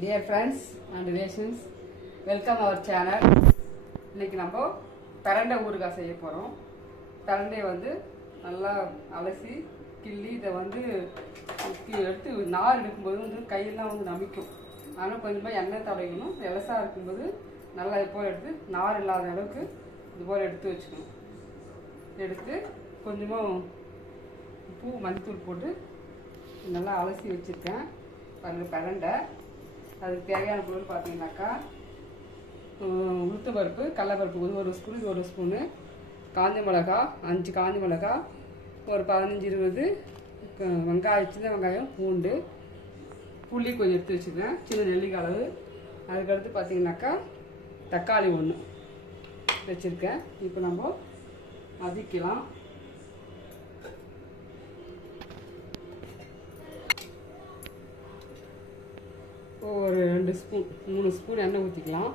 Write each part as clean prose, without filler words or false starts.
Dear friends and relations, welcome our channel. இன்னைக்கு நம்ம பிரண்டை ஊறுகாய் செய்ய போகிறோம். பிரண்டையை வந்து நல்லா அலசி கிள்ளி இதை வந்து எடுத்து நார் எடுக்கும்போது வந்து கையெல்லாம் வந்து நமிக்கும். ஆனால் கொஞ்சமாக எண்ணெய் தடவிக்கணும். இலசாக இருக்கும்போது நல்லா இது போல் எடுத்து நார் இல்லாத அளவுக்கு இது போல் எடுத்து வச்சுக்கணும். எடுத்து கொஞ்சமாக உப்பு மஞ்சத்தூள் போட்டு நல்லா அலசி வச்சுருக்கேன். பாருங்கள் பிரண்டை. அதுக்கு தேவையான பொருள் பார்த்தீங்கன்னாக்கா உளுத்தம்பருப்பு, கடலைப்பருப்பு ஒரு ஸ்பூன், இது ஒரு ஸ்பூனு, காஞ்ச மிளகா 5 காஞ்ச மிளகா, ஒரு 15-20 வெங்காயம், சின்ன வெங்காயம், பூண்டு, புளி கொஞ்சம் எடுத்து வச்சுருக்கேன், சின்ன நெல்லிக்காய் அளவு. அதுக்கடுத்து பார்த்தீங்கன்னாக்கா தக்காளி 1 வச்சுருக்கேன். இப்போ நம்ம மதிக்கலாம். ஒரு 2 ஸ்பூன் 3 ஸ்பூன் எண்ணெய் ஊற்றிக்கலாம்.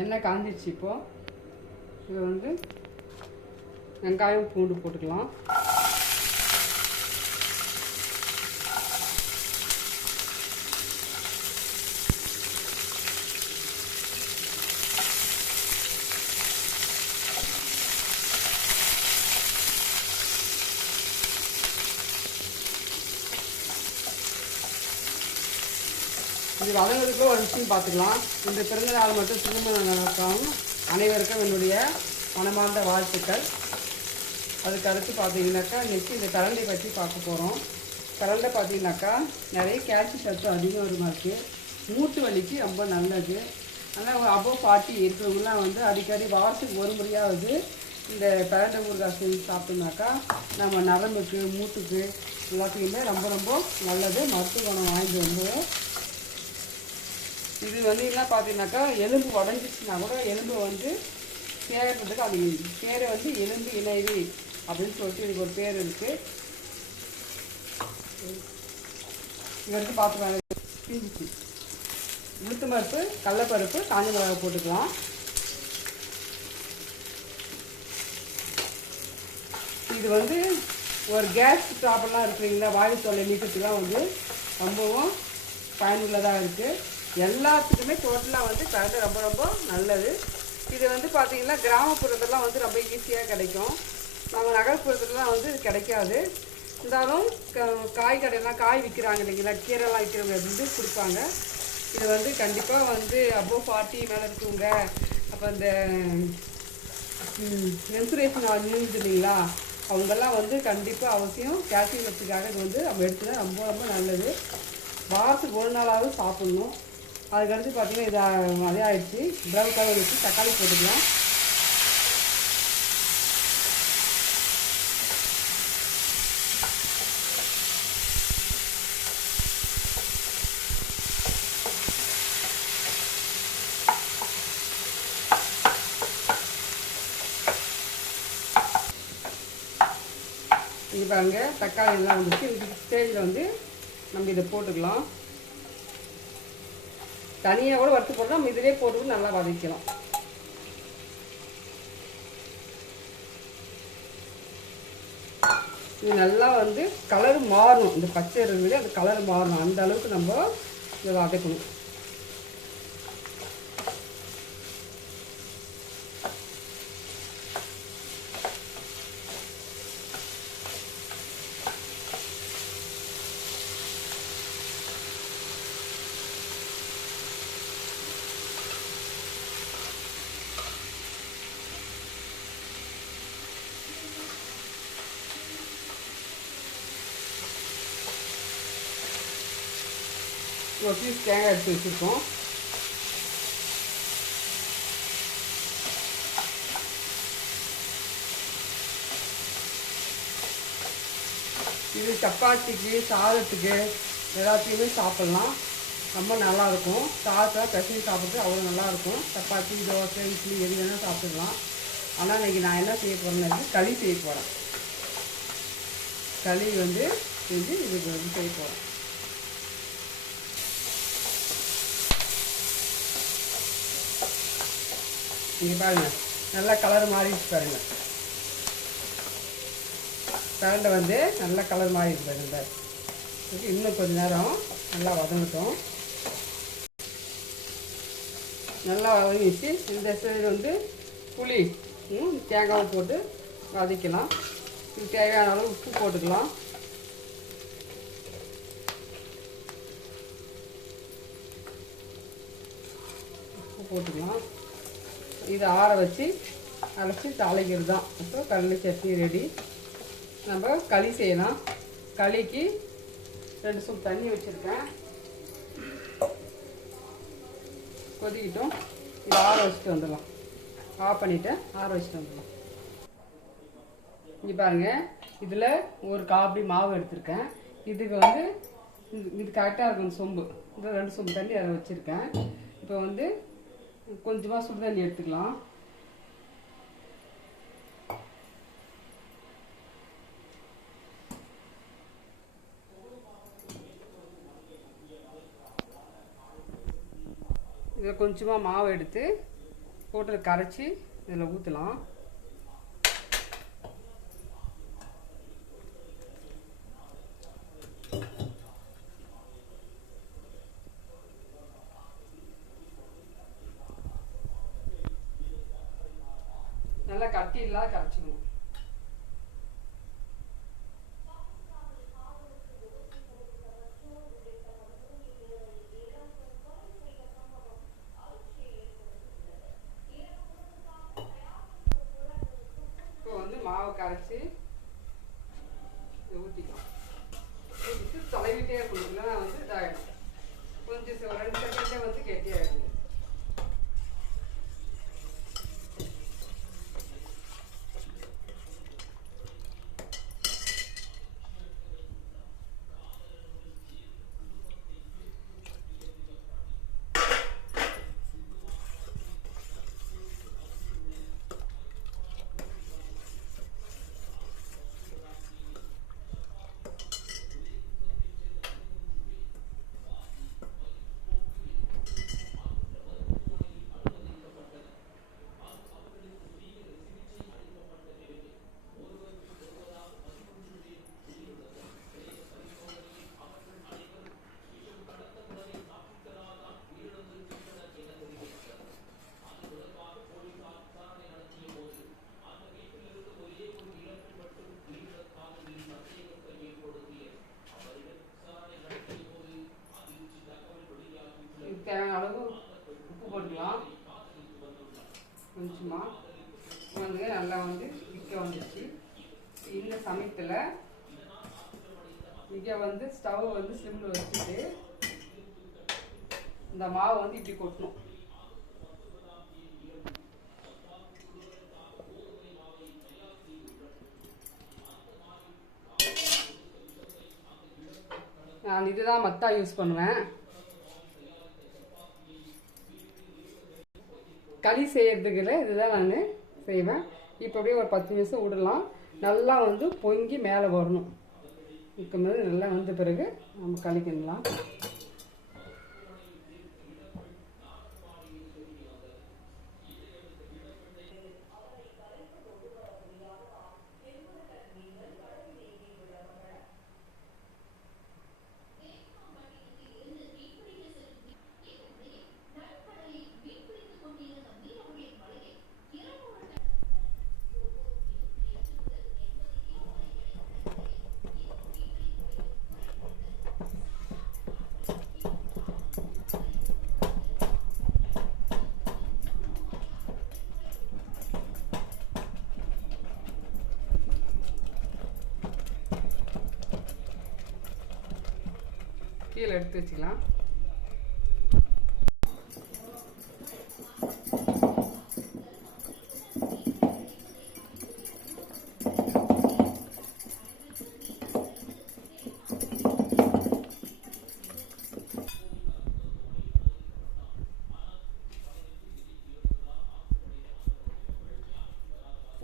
எண்ணெய் காஞ்சிடுச்சு. இப்போது இது வந்து வெங்காயம் பூண்டு போட்டுக்கலாம். இது வதங்கிறதுக்கு ஒரு விஷயம் பார்த்துக்கலாம். இந்த பிறந்த நாள் மட்டும் திருமணம் நடக்காமல் அனைவருக்கும் என்னுடைய மனமார்ந்த வாழ்த்துக்கள். அதுக்கு அடுத்து பார்த்தீங்கன்னாக்கா இன்றைக்கி இந்த பிரண்டை பற்றி பார்க்க போகிறோம். பிரண்டை பார்த்தீங்கன்னாக்கா நிறைய கால்சியம் சத்து அதிகமாக இருக்குது. மூட்டு வலிக்கு ரொம்ப நல்லது. ஆனால் அபோ பாட்டி இருக்கிறவங்களாம் வந்து அடிக்கடி வாரத்துக்கு ஒரு முறையாவது இந்த பிரண்டை ஊறுகாய் செஞ்சு சாப்பிட்டோம்னாக்கா நம்ம நரம்புக்கு, மூட்டுக்கு எல்லாத்துக்குமே ரொம்ப ரொம்ப நல்லது. மருத்துவ குணம் வாங்கி வந்து இது வந்து என்ன பார்த்தீங்கன்னாக்கா எலும்பு உடஞ்சிச்சுன்னா கூட எலும்பு வந்து சேர்றதுக்கு அது பேரை வந்து எலும்பு இணைவி அப்படின்னு சொல்லிட்டு இதுக்கு ஒரு பேர் இருக்குது. இங்கே வந்து பார்த்துக்கலாம். பிஞ்சிச்சு உளுத்தம்பருப்பு, கடலைப்பருப்பு, காஞ்ச மிளகாய் போட்டுக்கலாம். இது வந்து ஒரு கேஸ் ப்ராப்ளம்லாம் இருக்கிறீங்களா, வாயு தொல்லை நீக்கத்துலாம் வந்து ரொம்பவும் பயனுள்ளதாக இருக்குது. எல்லாத்துக்குமே டோட்டலாக வந்து பிரண்டை ரொம்ப ரொம்ப நல்லது. இது வந்து பார்த்திங்கன்னா கிராமப்புறத்துலாம் வந்து ரொம்ப ஈஸியாக கிடைக்கும். நம்ம நகர்ப்புறத்துலாம் வந்து இது கிடைக்காது. இருந்தாலும் காய் கடையெல்லாம் காய் விற்கிறாங்க இல்லைங்களா, கீரைலாம் விற்கிறவங்க வந்து கொடுப்பாங்க. இது வந்து கண்டிப்பாக வந்து அப்போ பாட்டி மேலே இருக்குங்க. அப்போ இந்த மென்சுரேஷன் ஆகுது இல்லைங்களா, அவங்கெல்லாம் வந்து கண்டிப்பாக அவசியம் கால்சியம் சத்துக்காக இது வந்து நம்ம எடுத்துதான் ரொம்ப ரொம்ப நல்லது. வாரத்துக்கு ஒரு நாளாவது சாப்பிட்ணும். அதுக்கடுத்து பார்த்தீங்கன்னா இது அதே ஆகிடுச்சு. ப்ரௌன் கலர் வச்சு தக்காளி போட்டுக்கலாம். இது பாருங்க தக்காளி எல்லாம் வந்துச்சு. இந்த ஸ்டேஜில் வந்து நம்ம இதை போட்டுக்கலாம். தனியாக கூட வறுத்து போட்டு நம்ம இதிலே போட்டு நல்லா வதக்கலாம். இது நல்லா வந்து கலர் மாறணும். இந்த பச்சை இருக்குது அந்த கலர் மாறணும். அந்த அளவுக்கு நம்ம இதை வதக்கணும். ஒரு பீஸ் தேங்காய் எடுத்து வச்சுருக்கோம். இது சப்பாத்திக்கு, சாதத்துக்கு எல்லாத்தையுமே சாப்பிட்லாம். ரொம்ப நல்லாயிருக்கும். சாதத்தில் பிசைஞ்சு சாப்பிட்டு அவ்வளோ நல்லாயிருக்கும். சப்பாத்தி, தோசை, இட்லி எது வேணால் சாப்பிட்டுக்கலாம். ஆனால் இன்றைக்கி நான் என்ன செய்ய போகிறேன்னா களி செய்ய போகிறேன். களி வந்து செஞ்சு இதுக்கு வந்து செய்ய போகிறேன். இங்கே பாருங்கள், நல்லா கலர் மாறிடுச்சு பாருங்கள். பிரண்டை வந்து நல்லா கலர் மாறிடுச்சு பாருங்கள். இன்னும் கொஞ்சம் நேரம் நல்லா வதங்கட்டும். நல்லா வதங்கிச்சு. இந்த சைடு வந்து புளி தேங்காய் போட்டு வதக்கலாம். இதுக்கு தேவையான அளவு உப்பு போட்டுக்கலாம். உப்பு போட்டுக்கலாம். இதை ஆற வச்சு அரைச்சி தாளிக்கிறது தான். அப்புறம் கடலை சட்னி ரெடி. நம்ம களி செய்யலாம். களிக்கு 2 ஸ்பூன் தண்ணி வச்சுருக்கேன். கொதிக்கிட்டோம். இதை ஆற வச்சுட்டு வந்துடலாம். ஆஃப் பண்ணிவிட்டு ஆற வச்சுட்டு வந்துடலாம். இங்கே பாருங்கள், இதில் ஒரு காப்பி மாவு எடுத்திருக்கேன். இதுக்கு வந்து இது கரெக்டாக இருக்கும் சொம்பு. இந்த 2 சொம்பு தண்ணி அதை வச்சுருக்கேன். இப்போ வந்து கொஞ்சமாக சுடு தண்ணி எடுத்துக்கலாம். இதில் கொஞ்சமாக மாவு எடுத்து போட்டு கரைச்சி இதில் ஊற்றலாம். நல்லா கட்டி இல்லாத கரைச்சிக்கணும். மாவு கரைச்சி ஊற்றிக்கலாம். ஊற்றிட்டு தொலைவிட்டே இருக்கணும். இல்லைன்னா வந்து இதாகிடும். கொஞ்சம் 2 செகண்டே வந்து கெட்டியாகிடும். தேவையான அளவு உப்பு போட்டுக்கலாம். கொஞ்சமாக வந்து நல்லா வந்து விற்க வந்துடுச்சு. இந்த சமயத்தில் இங்கே வந்து ஸ்டவ் வந்து சிம்மில் வச்சுட்டு இந்த மாவை வந்து இப்படி கொட்டணும். நான் இதுதான் மத்தா யூஸ் பண்ணுவேன். களி செய்யறதுக்குள்ள இதுதான் நான் செய்வேன். இப்போ அப்படியே ஒரு 10 நிமிஷம் விடலாம். நல்லா வந்து பொங்கி மேலே வரணும். இப்போ நல்லா வந்த பிறகு நம்ம களி கிண்டலாம். கீழே எடுத்து வச்சுக்கலாம்.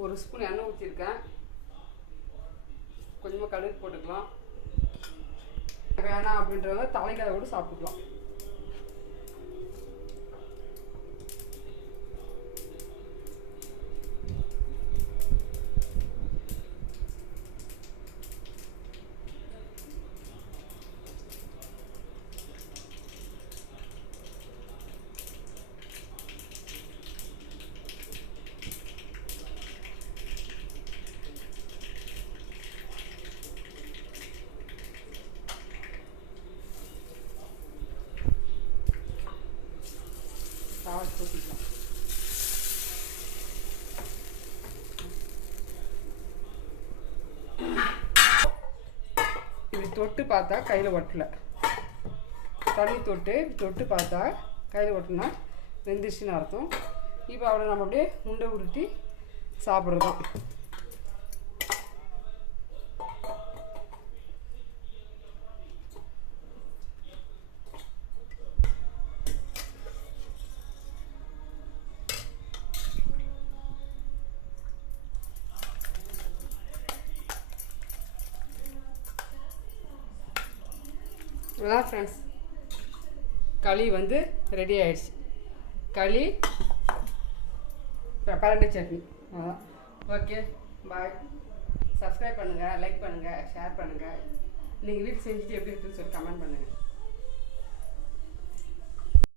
ஒரு ஸ்பூன் எண்ணெய் ஊற்றிருக்கேன். கொஞ்சமாக கடுகு போட்டுக்கலாம். வேணாம் அப்படின்றவங்க தலைக்கதை கூட சாப்பிட்டுக்கலாம். தொட்டு பார்த்தா கையில் ஒட்டலை. தண்ணி தொட்டு பார்த்தா கையில் ஒட்டினா வெந்துருச்சுன்னு அர்த்தம். இப்போ அவளை நம்ம அப்படியே உண்டை உருட்டி சாப்பிட்றதும். அதான் ஃப்ரெண்ட்ஸ், களி வந்து ரெடி ஆயிடுச்சு. களி பரண்டை சட்னி அதான். ஓகே, பாய். சப்ஸ்கிரைப் பண்ணுங்கள், லைக் பண்ணுங்கள், ஷேர் பண்ணுங்கள். நீங்கள் வீட்டில் செஞ்சுட்டு எப்படி இருக்குன்னு சொல்லி கமெண்ட் பண்ணுங்கள்.